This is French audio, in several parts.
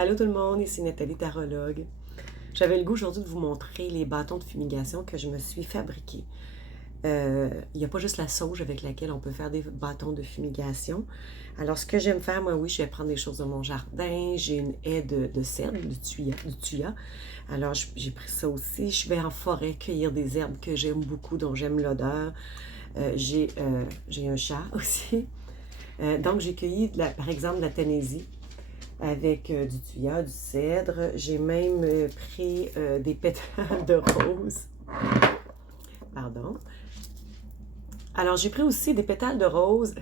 Allô tout le monde, ici Nathalie Tarologue. J'avais le goût aujourd'hui de vous montrer les bâtons de fumigation que je me suis fabriqués. Il n'y a pas juste la sauge avec laquelle on peut faire des bâtons de fumigation. Alors ce que j'aime faire, moi oui, je vais prendre des choses de mon jardin. J'ai une haie de cèdre, du tuya. Alors j'ai pris ça aussi. Je vais en forêt cueillir des herbes que j'aime beaucoup, dont j'aime l'odeur. J'ai un chat aussi. Donc j'ai cueilli, par exemple, de la Tennessee avec du tuya, du cèdre. J'ai même pris des pétales de rose. Pardon. Alors, j'ai pris aussi des pétales de rose.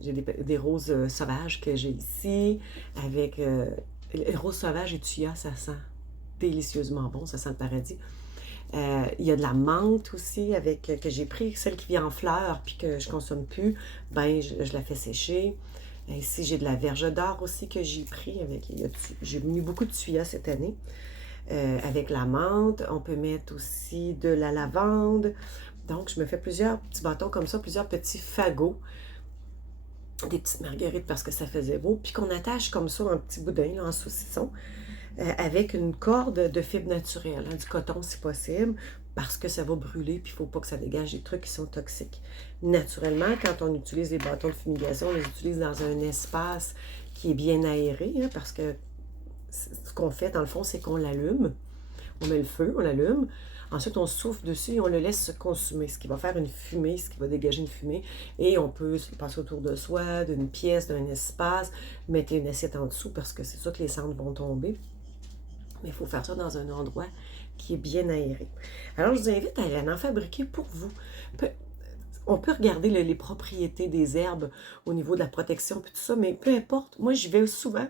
J'ai des roses sauvages que j'ai ici. Avec les roses sauvages et tuya, ça sent délicieusement bon, ça sent le paradis. Il y a de la menthe aussi que j'ai pris, celle qui vient en fleurs puis que je consomme plus. Ben, je la fais sécher. Ici, j'ai de la verge d'or aussi que j'ai pris. J'ai mis beaucoup de tuya cette année. Avec la menthe, on peut mettre aussi de la lavande. Donc, je me fais plusieurs petits bâtons comme ça, plusieurs petits fagots. Des petites marguerites parce que ça faisait beau. Puis qu'on attache comme ça en petits boudins, là, en saucisson, avec une corde de fibre naturelle, hein, du coton si possible, parce que ça va brûler, puis il ne faut pas que ça dégage des trucs qui sont toxiques. Naturellement, quand on utilise les bâtons de fumigation, on les utilise dans un espace qui est bien aéré, hein, parce que ce qu'on fait, dans le fond, c'est qu'on l'allume. On met le feu, on l'allume. Ensuite, on souffle dessus et on le laisse se consumer, ce qui va faire une fumée, ce qui va dégager une fumée. Et on peut se passer autour de soi, d'une pièce, d'un espace, mettre une assiette en dessous parce que c'est sûr que les cendres vont tomber. Mais il faut faire ça dans un endroit qui est bien aéré. Alors, je vous invite à en fabriquer pour vous. On peut regarder les propriétés des herbes au niveau de la protection et tout ça, mais peu importe. Moi, j'y vais souvent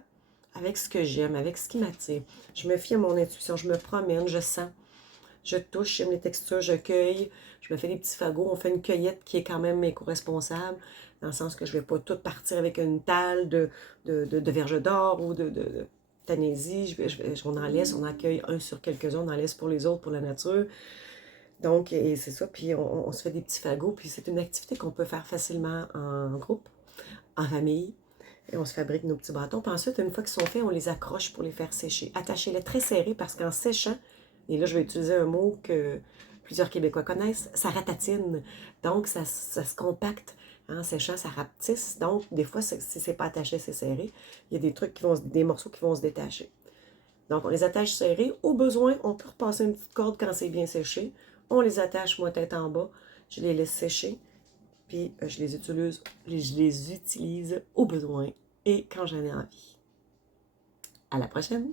avec ce que j'aime, avec ce qui m'attire. Je me fie à mon intuition, je me promène, je sens, je touche, j'aime les textures, je cueille, je me fais des petits fagots, on fait une cueillette qui est quand même éco-responsable, dans le sens que je ne vais pas tout partir avec une talle de verge d'or ou de Tennessee. On en laisse, on accueille un sur quelques-uns, on en laisse pour les autres, pour la nature. Donc, et c'est ça, puis on se fait des petits fagots, puis c'est une activité qu'on peut faire facilement en groupe, en famille. Et on se fabrique nos petits bâtons. Puis ensuite, une fois qu'ils sont faits, on les accroche pour les faire sécher. Attachez-les très serrés parce qu'en séchant, et là, je vais utiliser un mot que plusieurs Québécois connaissent, ça ratatine. Donc, ça se compacte. En séchant, ça rapetisse. Donc, des fois, si c'est pas attaché, c'est serré. Il y a des morceaux qui vont se détacher. Donc, on les attache serrés. Au besoin, on peut repasser une petite corde quand c'est bien séché. On les attache, moi, tête en bas. Je les laisse sécher. Puis, je les utilise au besoin et quand j'en ai envie. À la prochaine!